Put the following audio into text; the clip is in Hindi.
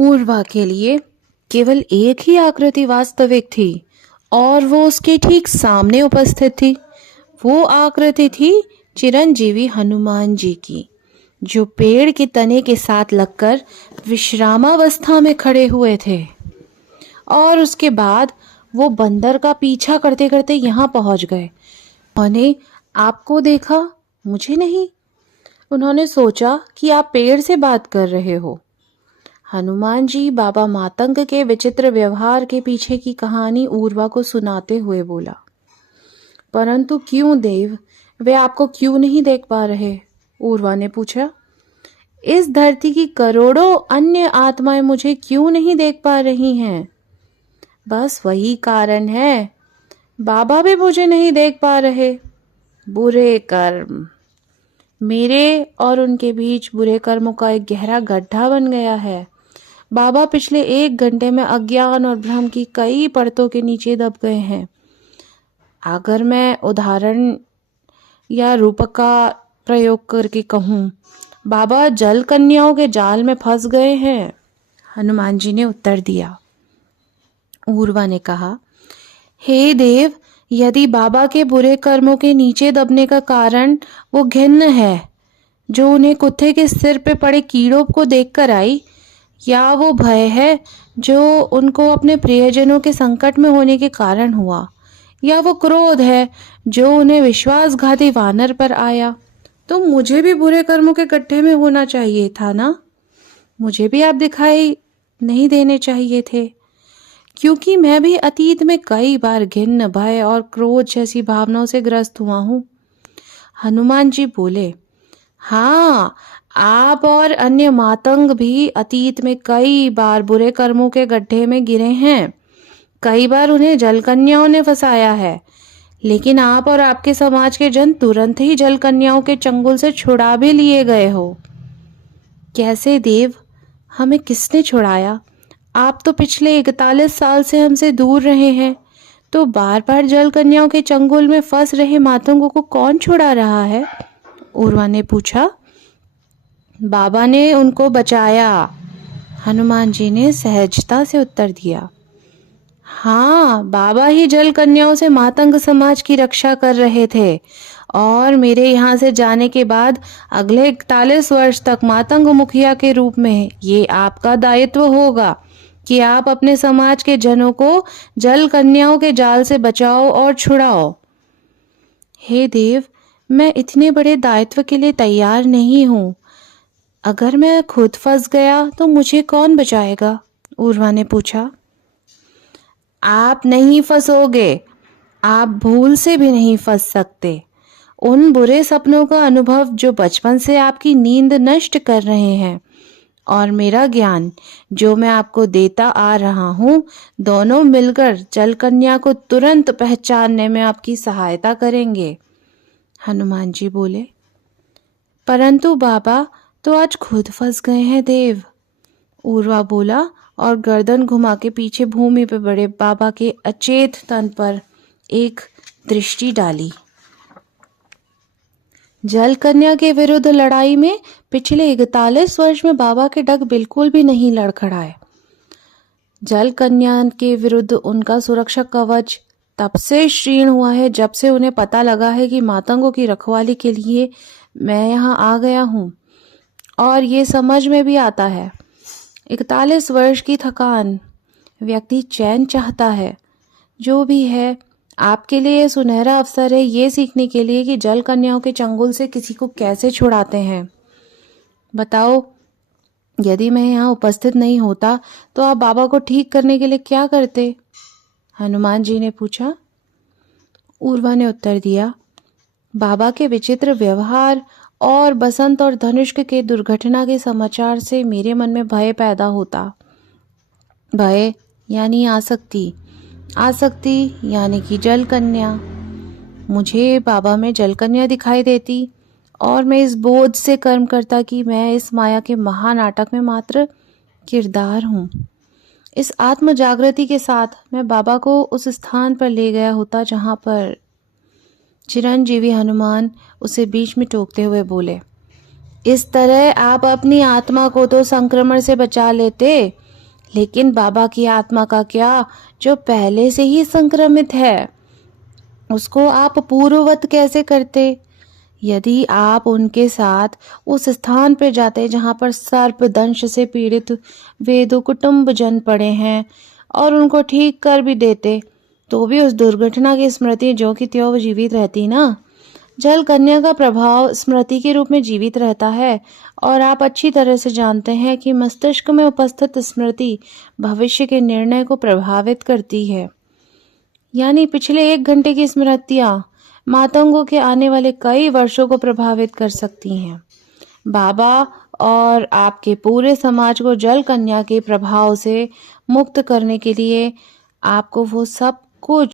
ऊर्वा के लिए केवल एक ही आकृति वास्तविक थी और वो उसके ठीक सामने उपस्थित थी। वो आकृति थी चिरंजीवी हनुमान जी की, जो पेड़ के तने के साथ लगकर विश्रामावस्था में खड़े हुए थे। और उसके बाद वो बंदर का पीछा करते करते यहाँ पहुंच गए। उन्होंने आपको देखा, मुझे नहीं। उन्होंने सोचा कि आप पेड़ से बात कर रहे हो। हनुमान जी बाबा मातंग के विचित्र व्यवहार के पीछे की कहानी ऊर्वा को सुनाते हुए बोला, परंतु क्यों देव, वे आपको क्यों नहीं देख पा रहे? ऊर्वा ने पूछा। इस धरती की करोड़ों अन्य आत्माएं मुझे क्यों नहीं देख पा रही हैं? बस वही कारण है, बाबा भी मुझे नहीं देख पा रहे। बुरे कर्म। मेरे और उनके बीच बुरे कर्मों का एक गहरा गड्ढा बन गया है। बाबा पिछले 1 घंटे में अज्ञान और भ्रम की कई परतों के नीचे दब गए हैं। अगर मैं उदाहरण या रूपक का प्रयोग करके कहूँ, बाबा जल कन्याओं के जाल में फंस गए हैं। हनुमान जी ने उत्तर दिया। ऊर्वा ने कहा, हे देव, यदि बाबा के बुरे कर्मों के नीचे दबने का कारण वो घिन्न है जो उन्हें कुत्ते के सिर पे पड़े कीड़ों को देखकर आई, या वो भय है जो उनको अपने प्रियजनों के संकट में होने के कारण हुआ, या वो क्रोध है जो उन्हें विश्वासघाती वानर पर आया, तो मुझे भी बुरे कर्मों के गड्ढे में होना चाहिए था ना? मुझे भी आप दिखाई नहीं देने चाहिए थे, क्योंकि मैं भी अतीत में कई बार घिन्न, भय और क्रोध जैसी भावनाओं से ग्रस्त हुआ हूँ। हनुमान जी बोले, हाँ, आप और अन्य मातंग भी अतीत में कई बार बुरे कर्मों के गड्ढे में गिरे हैं। कई बार उन्हें जलकन्याओं ने फंसाया है, लेकिन आप और आपके समाज के जन तुरंत ही जलकन्याओं के चंगुल से छुड़ा भी लिए गए हो। कैसे देव? हमें किसने छुड़ाया? आप तो पिछले 41 साल से हमसे दूर रहे हैं, तो बार बार जलकन्याओं के चंगुल में फंस रहे मातंगों को कौन छुड़ा रहा है? ऊर्वा ने पूछा। बाबा ने उनको बचाया, हनुमान जी ने सहजता से उत्तर दिया। हाँ, बाबा ही जल कन्याओं से मातंग समाज की रक्षा कर रहे थे, और मेरे यहाँ से जाने के बाद अगले 41 वर्ष तक मातंग मुखिया के रूप में ये आपका दायित्व होगा कि आप अपने समाज के जनों को जल कन्याओं के जाल से बचाओ और छुड़ाओ। हे देव, मैं इतने बड़े दायित्व के लिए तैयार नहीं हूँ। अगर मैं खुद फंस गया तो मुझे कौन बचाएगा? ऊर्वा ने पूछा। आप नहीं फंसोगे, आप भूल से भी नहीं फंस सकते। उन बुरे सपनों का अनुभव जो बचपन से आपकी नींद नष्ट कर रहे हैं, और मेरा ज्ञान जो मैं आपको देता आ रहा हूँ, दोनों मिलकर जलकन्या को तुरंत पहचानने में आपकी सहायता करेंगे। हनुमान जी बोले, परंतु बाबा तो आज खुद फंस गए हैं देव। ऊर्वा बोला और गर्दन घुमा के पीछे भूमि पर बड़े बाबा के अचेत तन पर एक दृष्टि डाली। जल कन्या के विरुद्ध लड़ाई में पिछले 41 वर्ष में बाबा के डग बिल्कुल भी नहीं लड़खड़ाए। जल कन्या के विरुद्ध उनका सुरक्षा कवच तब से क्षीण हुआ है जब से उन्हें पता लगा है कि मातंगों की रखवाली के लिए मैं यहाँ आ गया हूँ। और ये समझ में भी आता है, 41 वर्ष की थकान, व्यक्ति चैन चाहता है। जो भी है, आपके लिए सुनहरा अवसर है ये सीखने के लिए कि जल कन्याओं के चंगुल से किसी को कैसे छुड़ाते हैं। बताओ, यदि मैं यहाँ उपस्थित नहीं होता तो आप बाबा को ठीक करने के लिए क्या करते? हनुमान जी ने पूछा। ऊर्वा ने उत्तर दिया, बाबा के विचित्र व्यवहार और बसंत और धनुष के दुर्घटना के समाचार से मेरे मन में भय पैदा होता। भय यानी आसक्ति, आसक्ति यानी कि जल कन्या। मुझे बाबा में जल कन्या दिखाई देती और मैं इस बोझ से कर्म करता कि मैं इस माया के महानाटक में मात्र किरदार हूँ। इस आत्म जागृति के साथ मैं बाबा को उस स्थान पर ले गया होता जहाँ पर चिरंजीवी हनुमान उसे बीच में टोकते हुए बोले, इस तरह आप अपनी आत्मा को तो संक्रमण से बचा लेते, लेकिन बाबा की आत्मा का क्या, जो पहले से ही संक्रमित है, उसको आप पूर्ववत कैसे करते? यदि आप उनके साथ उस स्थान पर जाते जहाँ पर सर्प दंश से पीड़ित वेदो कुटुंब जन पड़े हैं और उनको ठीक कर भी देते, तो भी उस दुर्घटना की स्मृति जो कि त्यों जीवित रहती ना। जल कन्या का प्रभाव स्मृति के रूप में जीवित रहता है और आप अच्छी तरह से जानते हैं कि मस्तिष्क में उपस्थित स्मृति भविष्य के निर्णय को प्रभावित करती है। यानी पिछले 1 घंटे की स्मृतियां मातंगों के आने वाले कई वर्षों को प्रभावित कर सकती हैं। बाबा और आपके पूरे समाज को जल कन्या के प्रभाव से मुक्त करने के लिए आपको वो सब कुछ